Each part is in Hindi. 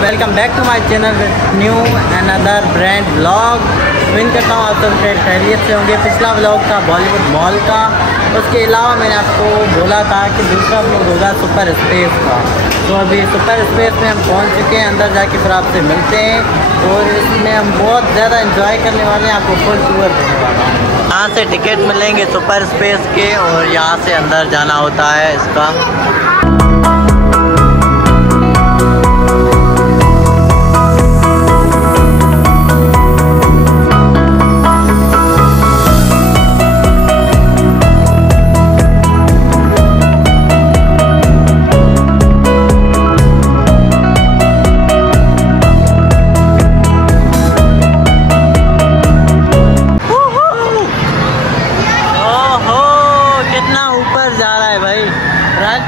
Welcome back to my channel new another brand blog. उम्मीद करता हूँ आप सब खैरियत से होंगे। पिछला ब्लॉग था बॉलीवुड मॉल का, उसके अलावा मैंने आपको बोला था कि दूसरा ब्लॉग होगा सुपर स्पेस का। तो अभी सुपर स्पेस में हम पहुँच चुके हैं, अंदर जाके फिर आपसे मिलते हैं और इसमें हम बहुत ज़्यादा इंजॉय करने वाले हैं। आपको फुल टूर देने वाला हूँ। यहाँ से टिकट मिलेंगे सुपर स्पेस के और यहाँ से अंदर जाना होता है इसका।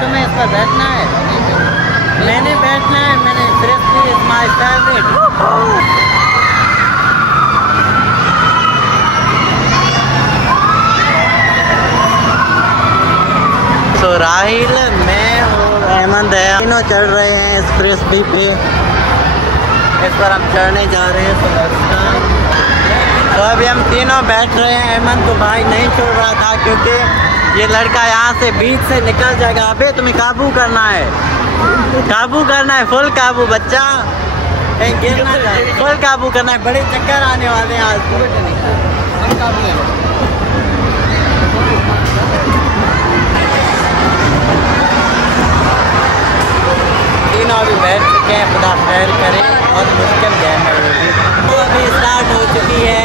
तुम्हें इस पर बैठना है, मैंने बैठना है, मैंने सीरियसली इट्स माय फेवरेट। तो राहिल, मैं और अहमद है, तीनों चढ़ रहे हैं इस फ्रिस्बी पे। इस पर हम चढ़ने जा रहे हैं। तो अभी हम तीनों बैठ रहे हैं। अहमद तो भाई नहीं छोड़ रहा था क्योंकि ये लड़का यहाँ से बीच से निकल जाएगा। अबे तुम्हें काबू करना है, काबू करना है, फुल काबू बच्चा, कहीं गिरना है, फुल काबू करना है। बड़े चक्कर आने वाले हैं आज। तीनों अभी बैठ चुके हैं, खुदा खैर करे। बहुत मुश्किल गेम है, वो अभी स्टार्ट हो चुकी है।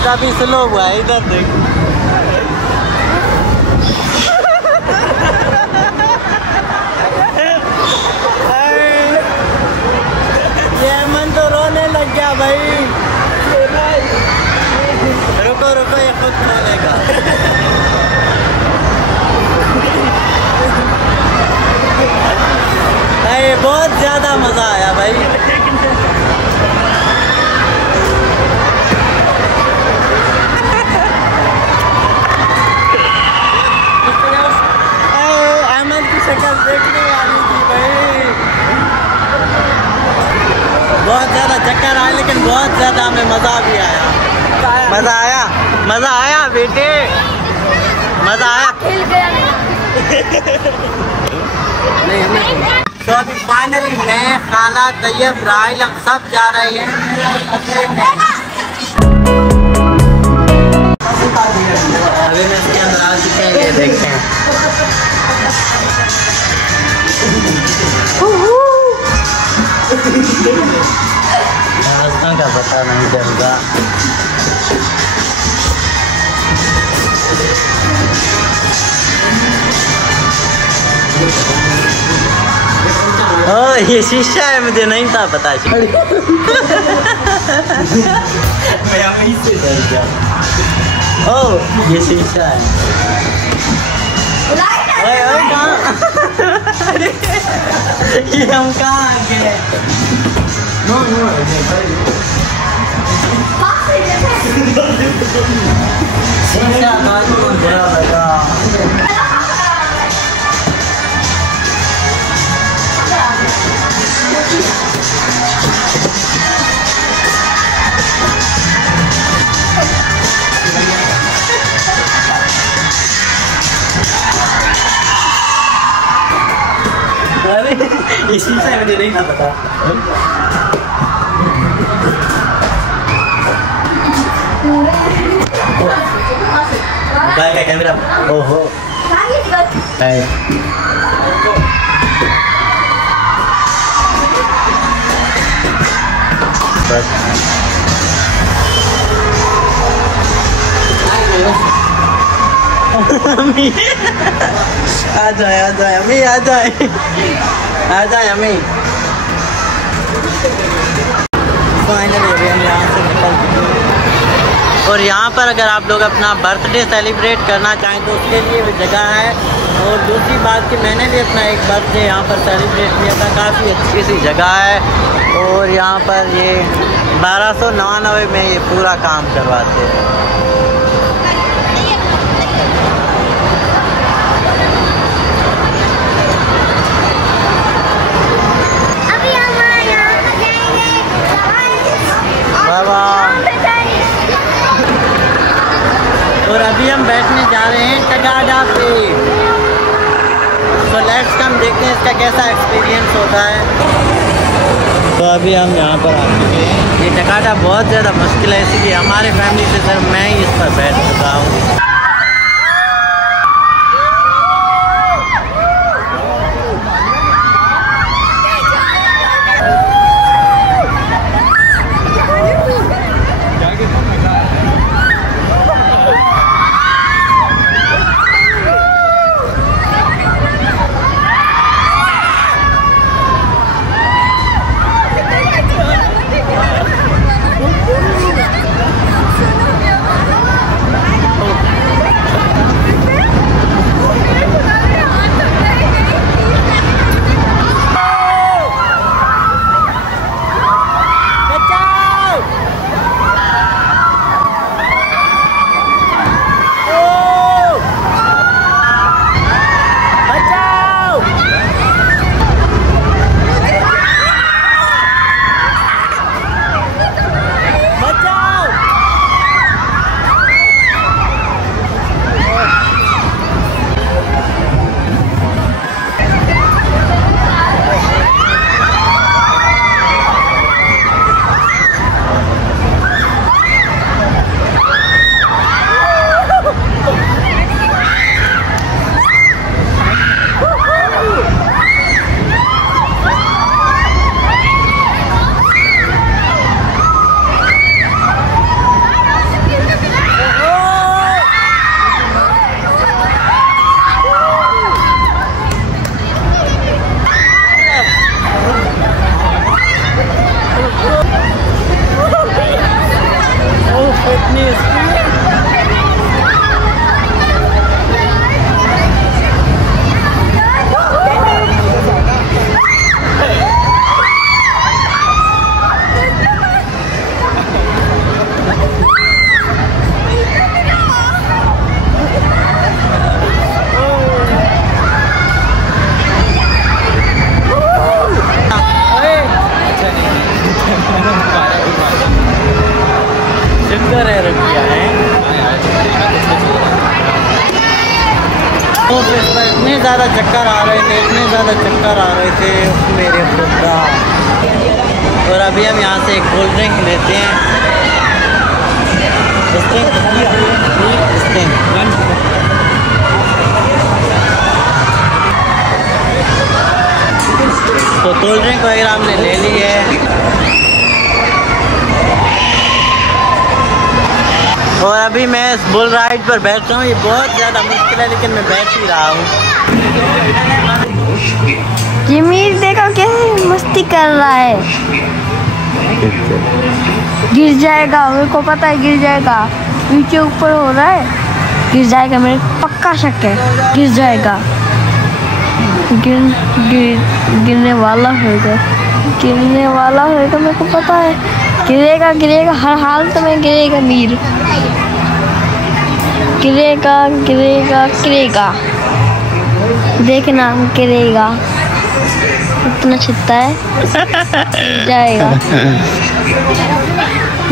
काफी स्लो हुआ है, इधर देख। ये अमन तो रोने लग गया भाई। रुको रुको ये खुद खोलेगा। भाई बहुत ज्यादा मजा आया भाई। शक्ल देखने वाली थी भाई। बहुत ज़्यादा चक्कर आया लेकिन बहुत ज़्यादा हमें मज़ा भी आया। मज़ा आया, मज़ा आया बेटे, मज़ा आया। नहीं हमें तो अभी फाइनली मैं, खाला, तैयब, राहिल हम सब जा रहे हैं। अभी मैं इसके अंदर आ चुके हैं, ये देखते हैं। रास्ता का पता नहीं चलता। ओह ये शीशा है, मुझे नहीं था पता। मैं यहीं से डर गया। ओह ये शीशा है। ओए ओए कहाँ? अरे ये हम कहाँ आ गए? नो नो शीशा तो बुरा लगा। अरे ये शीशा मुझे नहीं था पता। का कैमरा ओहो आ जाए अम्मी, आ जाए अम्मी। फाइनली अभी हम यहाँ से निकल चुके हैं और यहाँ पर अगर आप लोग अपना बर्थडे सेलिब्रेट करना चाहें तो उसके लिए भी जगह है। और दूसरी बात कि मैंने भी अपना एक बर्थडे यहाँ पर सेलिब्रेट किया था। काफ़ी अच्छी सी जगह है और यहाँ पर ये 1299 में ये पूरा काम करवाते हैं। और अभी हम बैठने जा रहे हैं टगाडा पे। तो लेट्स कम देखते हैं इसका कैसा एक्सपीरियंस होता है। तो अभी हम यहाँ पर आ चुके हैं। ये टगाडा बहुत ज़्यादा मुश्किल है, इसलिए हमारे फैमिली से सिर्फ मैं ही इस पर बैठ चुका हूँ। इतनी इतने ज़्यादा चक्कर आ रहे थे, इतने ज़्यादा चक्कर आ रहे थे मेरे खुदा। और अभी हम यहाँ से एक कोल्ड ड्रिंक लेते हैं। तो कोल्ड ड्रिंक वगैरह हमने ले ली है और अभी मैं इस बुल राइड पर बैठ रहा हूँ। ये बहुत ज़्यादा मुश्किल है लेकिन मैं बैठ ही रहा हूँ। जिमीर देखो कैसे मस्ती कर रहा है। गिर जाएगा, मेरे को पता है गिर जाएगा। नीचे ऊपर हो रहा है, गिर जाएगा, मेरे पक्का शक है गिर जाएगा। गिरने वाला होगा, गिरने वाला होगा, मेरे को पता है गिरेगा, गिरेगा, हर हालत में गिरेगा मीर, गिरेगा गिरेगा गिरेगा, देखना गिरेगा, इतना छिट्टा है जाएगा।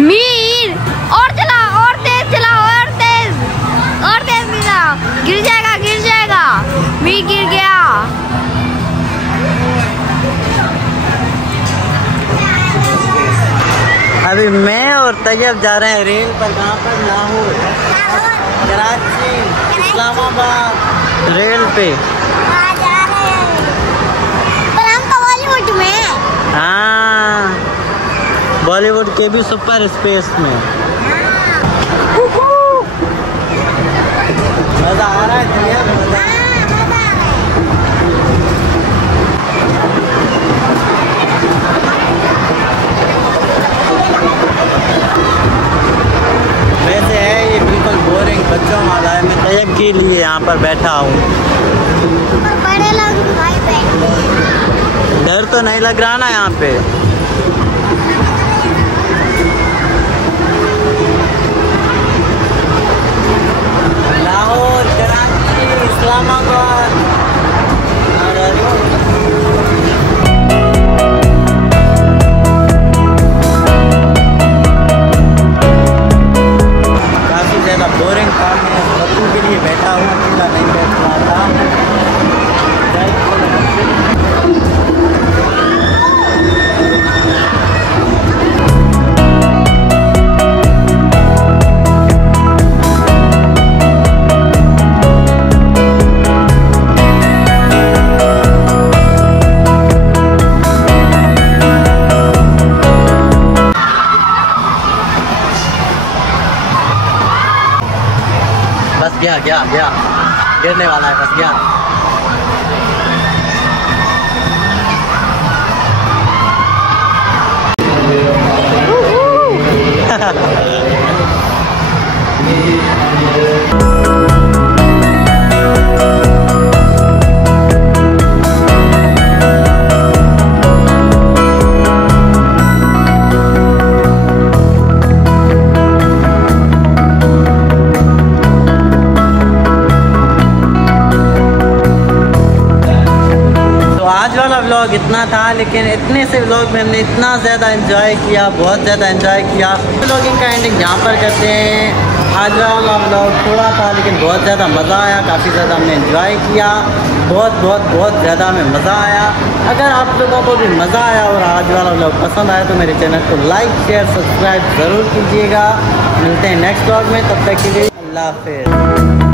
मीर और चला, और तेज चला, और तेज मिला, गिर जाएगा, गिर जाएगा, मीर गिर गया। अभी मैं और तैयब जा रहे हैं रेल पर। कहाँ पर? लाहौर, कराची, इस्लामाबाद रेल पे। जा रहे हैं पर हम तो बॉलीवुड में। हाँ, बॉलीवुड के भी सुपर स्पेस में। मजा आ रहा है तैयब? वैसे है ये बिल्कुल बोरिंग बच्चों वाला है। मैं तैयब के लिए यहाँ पर बैठा हूँ। बड़े लोग भाई बैठे, डर तो नहीं लग रहा ना यहाँ पे? लाहौर, कराची, इस्लामाबाद। ज़्यादा बोरिंग काम है, बच्चों के लिए बैठा हूँ, अकेला नहीं बैठ रहा था। बस गया गिरने वाला है, बस गया। व्लॉग इतना था, लेकिन इतने से व्लॉग में हमने इतना ज़्यादा एंजॉय किया, बहुत ज़्यादा एंजॉय किया। व्लॉगिंग का एंडिंग यहाँ पर करते हैं। आज वाला व्लॉग थोड़ा था लेकिन बहुत ज़्यादा मज़ा आया, काफ़ी ज़्यादा हमने एंजॉय किया, बहुत ज़्यादा हमें मज़ा आया। अगर आप लोगों को भी मज़ा आया और आज वाला व्लॉग पसंद आया तो मेरे चैनल को लाइक शेयर सब्सक्राइब ज़रूर कीजिएगा। मिलते हैं नेक्स्ट व्लॉग में, तब तक के लिए अल्लाह हाफ़िज़।